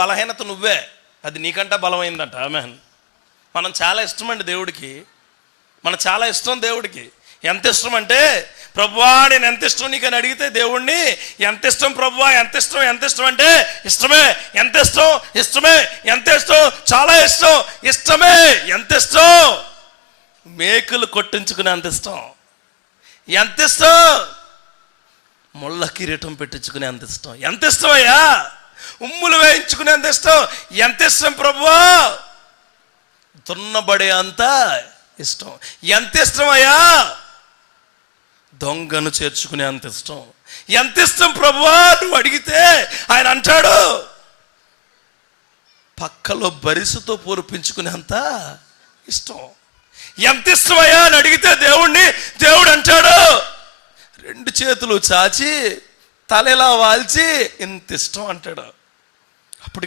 బలహీనత నువ్వే, అది నీకంటే బలమైందంట. ఆమేన్. మనం చాలా ఇష్టం అండి దేవుడికి, మనం చాలా ఇష్టం దేవుడికి. ఎంత ఇష్టం అంటే, ప్రభువా నేను ఎంత ఇష్టం నీకు అని అడిగితే దేవుణ్ణి, ఎంత ఇష్టం ప్రభువా, ఎంత ఇష్టం, ఎంత ఇష్టం అంటే ఇష్టమే. ఎంత ఇష్టం, ఇష్టమే. ఎంత ఇష్టం, చాలా ఇష్టం, ఇష్టమే. ఎంత ఇష్టం, మేకులు కొట్టించుకునే అంత ఇష్టం. ఎంత ఇష్టం, ముళ్ళ కిరీటం పెట్టించుకునే అంత ఇష్టం. ఎంత ఇష్టం అయ్యా, ఉమ్ములు వేయించుకునే అంత ఇష్టం. ఎంత ఇష్టం ప్రభువా, దున్నబడే అంత ఇష్టం. ఎంత ఇష్టం అయ్యా, దొంగను చేర్చుకునే అంత ఇష్టం. ఎంత ఇష్టం ప్రభువా నువ్వు అడిగితే ఆయన అంటాడు, పక్కలో బరిసుతో పూర్పించుకునే అంత ఇష్టం. ఎంత ఇష్టమయ్యా అని అడిగితే దేవుణ్ణి, దేవుడు అంటాడు, రెండు చేతులు చాచి తలెలా వాల్చి ఇంత ఇష్టం అంటాడు.